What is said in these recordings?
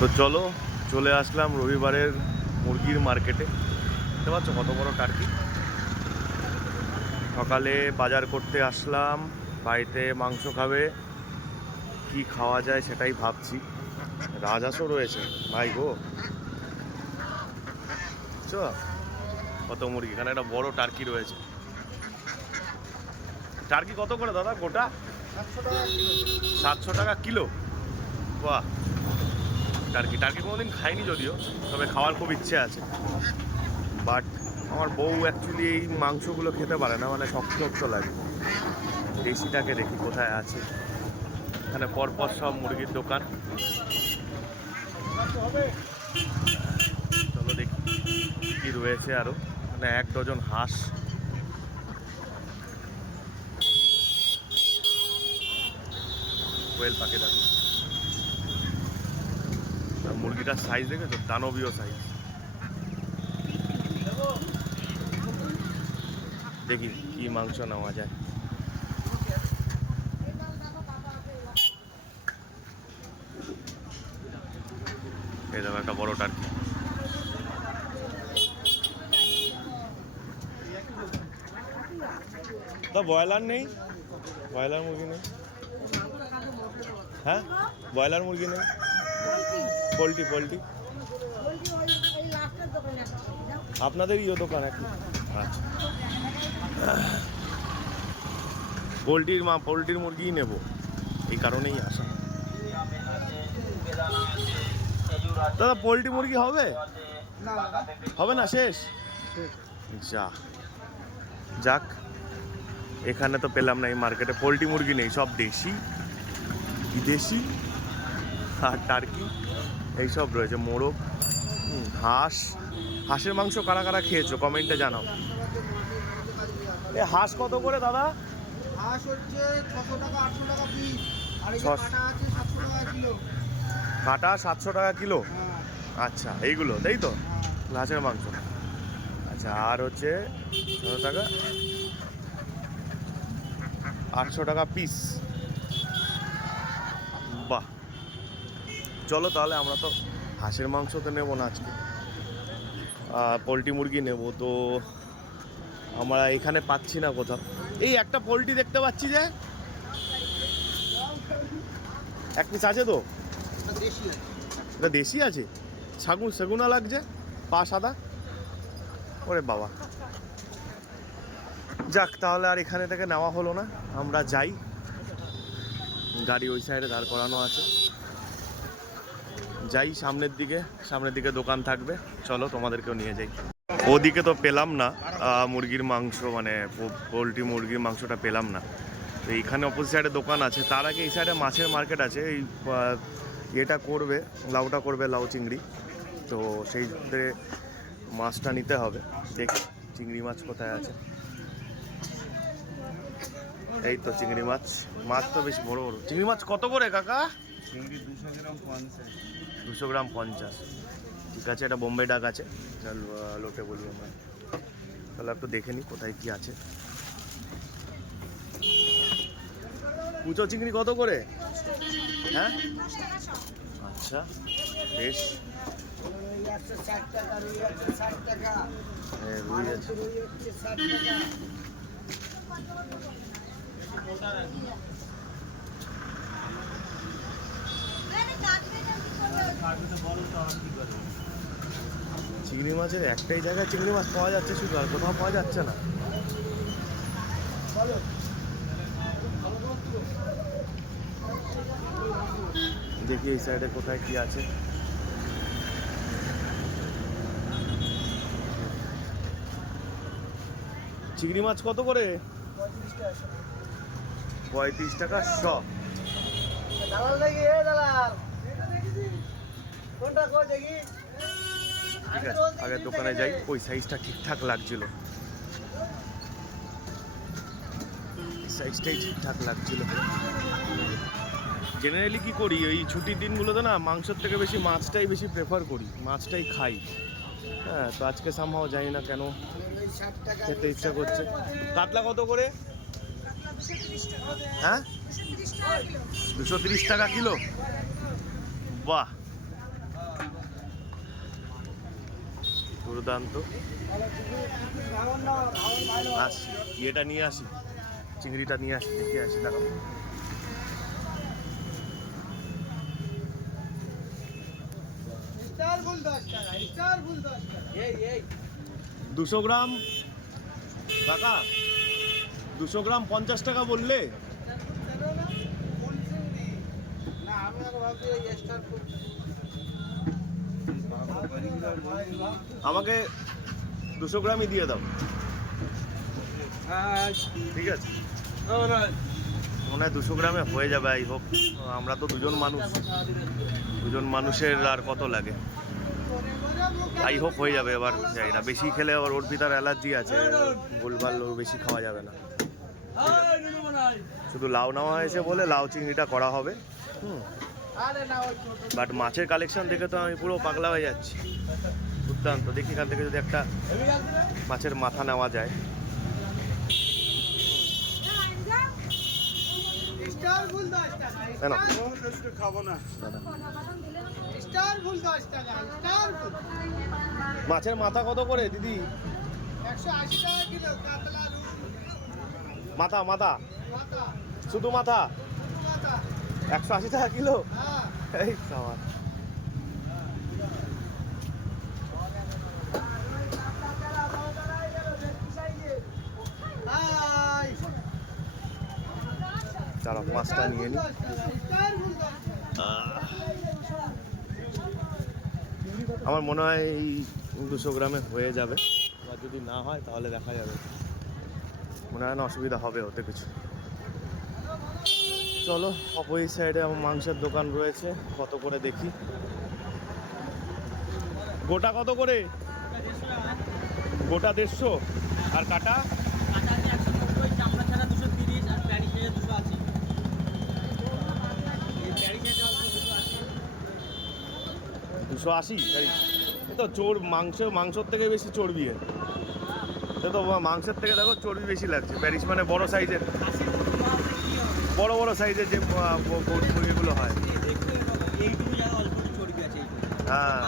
তো চলো চলে আসলাম রবিবারের মুরগির মার্কেটে। দেখতে পাচ্ছ কত বড় টার্কি। সকালে বাজার করতে আসলাম, বাড়িতে মাংস খাবে, কি খাওয়া যায় সেটাই ভাবছি। রাজহাঁসও রয়েছে ভাই গো, চ কত মুরগি, এখানে একটা বড় টার্কি রয়েছে। টার্কি কত করে দাদা গোটা? 700 টাকা কিলো। বাহ, টার্কি টার্কি কোনোদিন খাইনি যদিও, তবে খাওয়ার খুব ইচ্ছে আছে। বাট আমার বউ অ্যাকচুয়ালি এই মাংসগুলো খেতে পারে না, মানে শক্ত শক্ত লাগে। দেশিটাকে দেখি কোথায় আছে। এখানে পরপর সব মুরগির দোকান। চলো দেখি কি রয়েছে আরো। মানে 1 ডজন হাঁস, কোয়েল পাখি দেখো। আর মুরগিটার সাইজ দেখেছো, দানবীয় সাইজ। দেখি কি মাংস নেওয়া যায়। এই দেখো একটা বড় টার্কি। তো ব্রয়লার নেই, ব্রয়লার মুরগি নেই? হ্যাঁ, ব্রয়লার মুরগি নেই? পোলট্রি পোলট্রি আপনাদেরই দোকান একই? আচ্ছা, পোলট্রির মুরগিই নেব, এই কারণেই আসা। দাদা পোলট্রি মুরগি হবে? হবে না, শেষ? যা যাক, এখানে তো পেলাম না, এই মার্কেটে পোলট্রি মুরগি নেই, সব দেশি বিদেশি আর টার্কি এইসব রয়েছে। মোরগ, হাঁস। হাঁসের মাংস কারা কারা খেয়েছো কমেন্টে জানাও। এ হাঁস কত করে দাদা? হাঁস হচ্ছে 600 টাকা 800 টাকা পিস, আর এই যে 600 কাটা আছে 700 টাকা কিলো। কাটা 700 টাকা কিলো। হ্যাঁ আচ্ছা, এইগুলো তাই তো হ্যাঁ। হাঁসের মাংস। আচ্ছা, আর হচ্ছে 600 টাকা, 800 টাকা পিস। বাহ, চলো তাহলে, আমরা তো হাঁসের মাংস তো নেবো না আজকে, পোলট্রি মুরগি নেব। তো আমরা এখানে পাচ্ছি না কোথাও। এই একটা পোলট্রি দেখতে পাচ্ছি যে, এক পিস আছে তো? এটা দেশি আছে। এটা দেশি আছে? সেগুনা লাগছে, পা সাদা। ওরে বাবা, যাক তাহলে আর এখানে থেকে নেওয়া হলো না, আমরা যাই। গাড়ি ওই সাইডে দাঁড় করানো আছে, যাই সামনের দিকে দোকান থাকবে। চলো তোমাদেরকেও নিয়ে যাই। ওদিকে তো পেলাম না মুরগির মাংস, মানে পোলট্রি মুরগির মাংসটা পেলাম না। তো এইখানে অপোজিট সাইডে দোকান আছে। তার আগে এই সাইডে মাছের মার্কেট আছে। এই এটা করবে, লাউটা করবে, লাউ চিংড়ি। তো সেই মাছটা নিতে হবে। দেখি চিংড়ি মাছ কোথায় আছে। এই তো চিংড়ি মাছ। মাছ তো বেশ বড় বড়। চিংড়ি মাছ কত করে কাকা? চিংড়ি 200 গ্রাম 50। 200 গ্রাম 50। ঠিক আছে, এটা বোম্বে ডাক আছে, লোকে বলি আমরা। তাহলে একটু দেখে নিই কোথায় কি আছে। কুচো চিংড়ি কত করে? হ্যাঁ, আচ্ছা, বেশ। রুই আছে। চিংড়ি মাছের একটাই জায়গায় চিংড়ি মাছ পাওয়া যাচ্ছে শুধু, আর কোথাও পাওয়া যাচ্ছে না। দেখি এই সাইডে কোথায় কি আছে। চিংড়ি মাছ কত করে? 35 টাকা শ। ঠিক আছে, আগের দোকানে যাই, ওই সাইজটা ঠিকঠাক লাগছিল, সাইজটাই ঠিকঠাক লাগছিল। জেনারেলি কি করি, ওই ছুটির দিনগুলোতে না মাংসের থেকে বেশি মাছটাই বেশি প্রেফার করি, মাছটাই খাই। হ্যাঁ, তো আজকে সামহাও জানি না কেন খেতে ইচ্ছা করছে। কাতলা কত করে? হ্যাঁ, 230 টাকা কিলো। বাহ, দুর্দান্ত। আসছি, ইয়েটা নিয়ে আসি, চিংড়িটা নিয়ে আসি, দেখে আসি, দাঁড়াও। স্টার ফুল 10 টাকা, স্টার ফুল 10 টাকা। এই 200 গ্রাম কাকা, 200 গ্রাম 50 টাকা বললে। না আমি আর ভাবছি এই স্টার ফুল। আমাকে 200 গ্রামই দিয়ে দাও। ঠিক আছে, মনে হয় 200 গ্রামে হয়ে যাবে। আই হোপ, আমরা তো দুজন মানুষের আর কত লাগে। আই হোপ হয়ে যাবে। এবার যাই না, বেশি খেলে আবার ওর ভিতর অ্যালার্জি আছে, ভুলভাল বেশি খাওয়া যাবে না। শুধু লাউ নেওয়া হয়েছে বলে লাউ চিংড়িটা করা হবে। বাট মাছের কালেকশন দেখে তো আমি পুরো পাগলা হয়ে যাচ্ছি। দুর্দান্ত। দেখি এখান থেকে যদি একটা মাছের মাথা নেওয়া যায়। স্টার ফুল 10 টাকা, কেন খাবো না। স্টার ফুল 10 টাকা, স্টার ফুল। মাছের মাথা কত করে দিদি? 180 টাকা কিলো কাতলা রুই। মাথা মাথা মাথা, শুধু মাথা মাথা। 180 টাকা কিলো। হ্যাঁ। এই খাবার। চলো মাছটা নিয়ে নিই। আমার মনে হয় এই 200 গ্রামে হয়ে যাবে, আর যদি না হয় তাহলে দেখা যাবে। মনে হয় না অসুবিধা হবে ওতে কিছু। চলো অপোজিট সাইডে আমার মাংসের দোকান রয়েছে, কত করে দেখি। গোটা কত করে? গোটা 150। আর কাটা? 280। এই তো মাংসর থেকে বেশি চর্বি। তো মাংসের থেকে দেখো চর্বি বেশি লাগছে। প্যারিস মানে বড় সাইজের যে মুরগিগুলো হয়। হ্যাঁ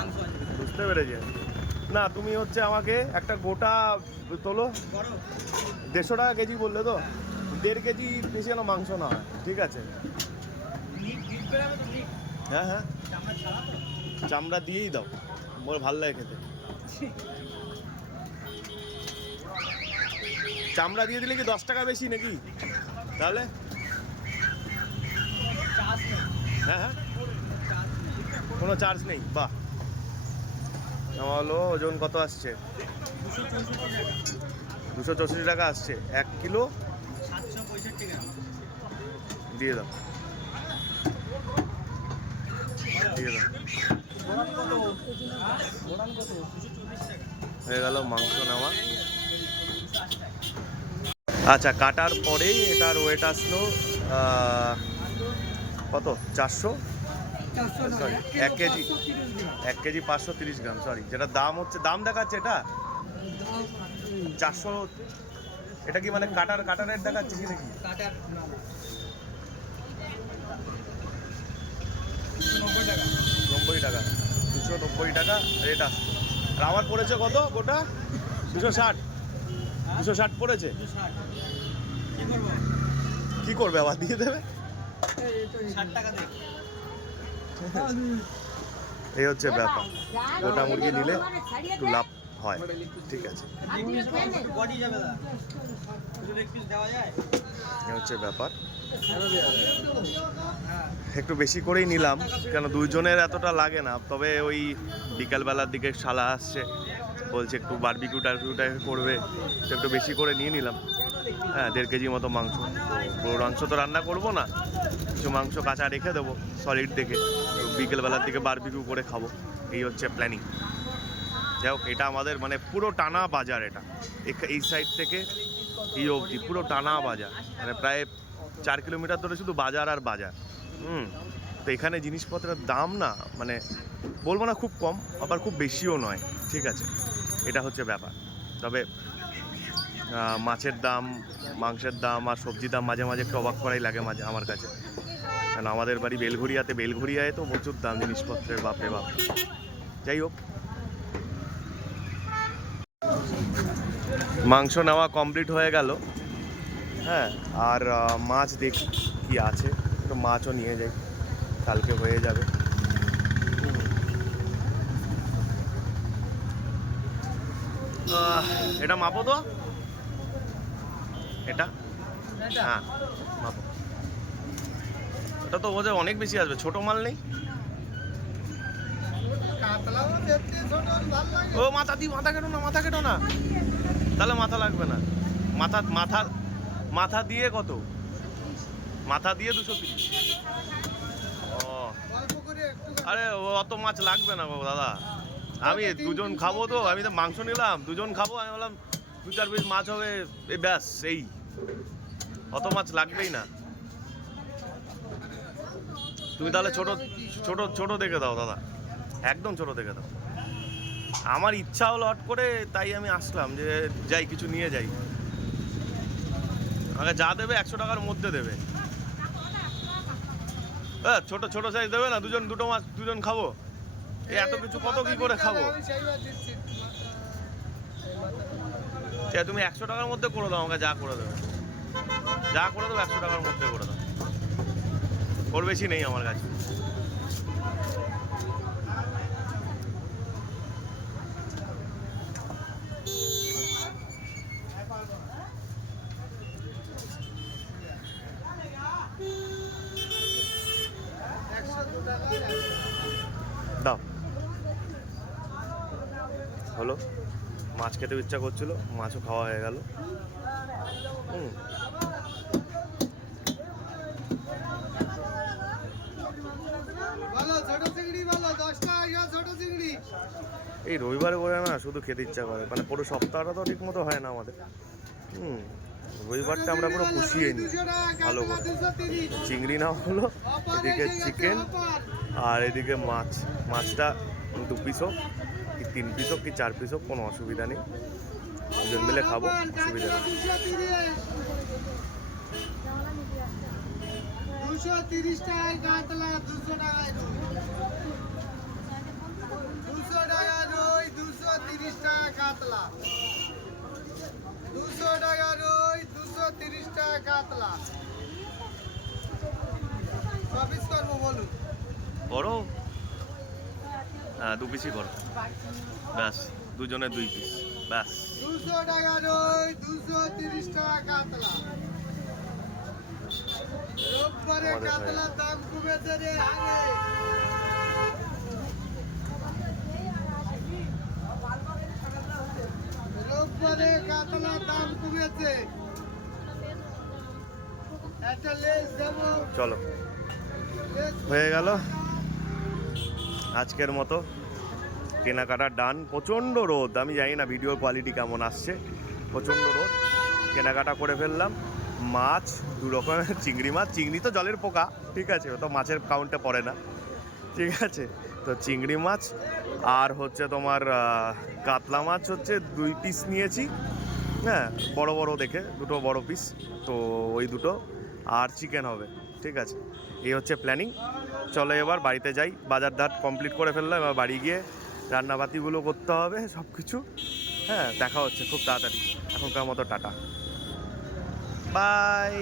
বুঝতে পেরেছি। না তুমি হচ্ছে আমাকে একটা গোটা তোলো। 150 টাকা কেজি বললে তো, 1.5 কেজি বেশি যেন মাংস না হয়। ঠিক আছে। হ্যাঁ হ্যাঁ, চামড়া দিয়েই দাও, আমার ভালো লাগে খেতে। চামড়া দিয়ে দিলে কি 10 টাকা বেশি নাকি তাহলে? হ্যাঁ হ্যাঁ, কোনো চার্জ নেই। বাহ, আমার হলো ওজন কত আসছে? 264 টাকা আসছে 1 কিলো। দিয়ে দাও, দিয়ে দাও। হয়ে গেল মাংস নেওয়া। আচ্ছা, কাটার পরেই এটার ওয়েট আসলো কত? 400। সরি 1 কেজি, 1 কেজি 530 গ্রাম। সরি, যেটা দাম হচ্ছে, দাম দেখাচ্ছে এটা 400। এটা কি মানে কাটার রেট দেখাচ্ছে কি নাকি? 90 টাকা, 290 টাকা রেট আসছে। আর আমার পড়েছে কত গোটা? 260 পড়েছে। কি করবে, আবার দিয়ে দেবে। এই হচ্ছে ব্যাপার। গোটা মুরগি নিলে একটু লাভ হয়। ঠিক আছে, এই হচ্ছে ব্যাপার। একটু বেশি করেই নিলাম, কেন দুইজনের এতটা লাগে না। তবে ওই বিকালবেলার দিকে শালা আসছে, বলছে একটু বারবিকিউ টারবিকিউটা করবে, তো একটু বেশি করে নিয়ে নিলাম। হ্যাঁ, 1.5 কেজি মতো মাংস। পুরো মাংস তো রান্না করবো না, কিছু মাংস কাঁচা রেখে দেবো সলিড দেখে, বিকেলবেলার দিকে বারবিকিউ করে খাবো। এই হচ্ছে প্ল্যানিং। যাই হোক, এটা আমাদের মানে পুরো টানা বাজার। এটা এই সাইড থেকে এই অবধি পুরো টানা বাজার, মানে প্রায় 4 কিলোমিটার ধরে শুধু বাজার আর বাজার। তো এখানে জিনিসপত্রের দাম না, মানে বলবো না খুব কম, আবার খুব বেশিও নয়। ঠিক আছে, এটা হচ্ছে ব্যাপার। তবে মাছের দাম, মাংসের দাম আর সবজির দাম মাঝে মাঝে একটু অবাক করাই লাগে মাঝে আমার কাছে। কারণ আমাদের বাড়ি বেলঘরিয়ায় তো প্রচুর দাম জিনিসপত্রের, বাপরে বাপ। যাই হোক, মাংস নেওয়া কমপ্লিট হয়ে গেল। হ্যাঁ, আর মাছ দেখি কি আছে, একটু মাছও নিয়ে যাই, কালকে হয়ে যাবে। এটা মাপো তো, এটা হ্যাঁ মাপো। এটা তো বোঝে অনেক বেশি আসবে, ছোট মাল নেই। ও মাথা কেটো না, মাথা কেটো না, তাহলে মাথা লাগবে না। মাথা মাথা মাথা দিয়ে কত? মাথা দিয়ে 230। ও আরে অত মাছ লাগবে না বাবু দাদা, আমি দুজন খাবো তো, আমি তো মাংস নিলাম, দুজন খাবো, আমি বললাম 2-4 পিস মাছ হবে, এই ব্যাস, এই অত মাছ লাগবেই না। তুমি তাহলে ছোট ছোট ছোট দেখে দাও দাদা, একদম ছোট দেখে দাও। আমার ইচ্ছা হলো হট করে, তাই আমি আসলাম যে যাই কিছু নিয়ে যাই। আমাকে যা দেবে 100 টাকার মধ্যে দেবে। হ্যাঁ, ছোট ছোট সাইজ দেবে না, দুটো মাছ দুজন খাবো, এত কিছু কত কি করে খাবো? তুমি 100 টাকার মধ্যে করে দাও, আমাকে যা করে দেবে, 100 টাকার মধ্যে করে দাও, ওর বেশি নেই আমার কাছে। দাও, হলো, মাছ খেতে ইচ্ছা করছিল, মাছও খাওয়া হয়ে গেল। এই রবিবারে করে না শুধু খেতে ইচ্ছা করে, মানে পুরো সপ্তাহটা তো ঠিক মতো হয় না আমাদের। রবিবারটা আমরা পুরো পুষিয়ে নিই ভালো করে। চিংড়ি না হলো, এদিকে চিকেন, আর এদিকে মাছটা 2 পিস হোক কি 3 পিস হোক কি 4 পিস হোক, কোনো অসুবিধা নেই, দুজন মিলে খাবো, অসুবিধা নেই। 230 টাকায় কাতলা, 200 টাকায় রুই, 200 টাকা রুই, 230 টাকা কাতলা, 200 টাকা রুই, 230 টাকা কাতলা। কপিস করবো বলুন? করো, হ্যাঁ 2 পিসই করো, ব্যাস, দুজনে 2 পিস, ব্যাস। 200 টাকা রুই, 230 টাকা কাতলা। রোববারে কাতলার দাম কমেছে রে আগে। রোববারে কাতলার দাম কমেছে। একটা লেজ দেবো। চলো, হয়ে গেল আজকের মতো কেনাকাটা ডান। প্রচণ্ড রোদ, আমি জানি না ভিডিও কোয়ালিটি কেমন আসছে, প্রচণ্ড রোদ। কেনাকাটা করে ফেললাম, মাছ 2 রকমের, চিংড়ি তো জলের পোকা, ঠিক আছে, ও তো মাছের কাউন্টে পড়ে না, ঠিক আছে। তো চিংড়ি মাছ আর হচ্ছে তোমার কাতলা মাছ হচ্ছে 2 পিস নিয়েছি, হ্যাঁ বড় বড় দেখে, 2 বড় পিস, তো ওই 2 আর চিকেন হবে, ঠিক আছে। এই হচ্ছে প্ল্যানিং। চলো এবার বাড়িতে যাই, বাজার ঘাট কমপ্লিট করে ফেললাম, এবার বাড়ি গিয়ে রান্নাবাতিগুলো করতে হবে সব কিছু। হ্যাঁ, দেখা হচ্ছে খুব তাড়াতাড়ি, এখনকার মতো টাটা, বাই।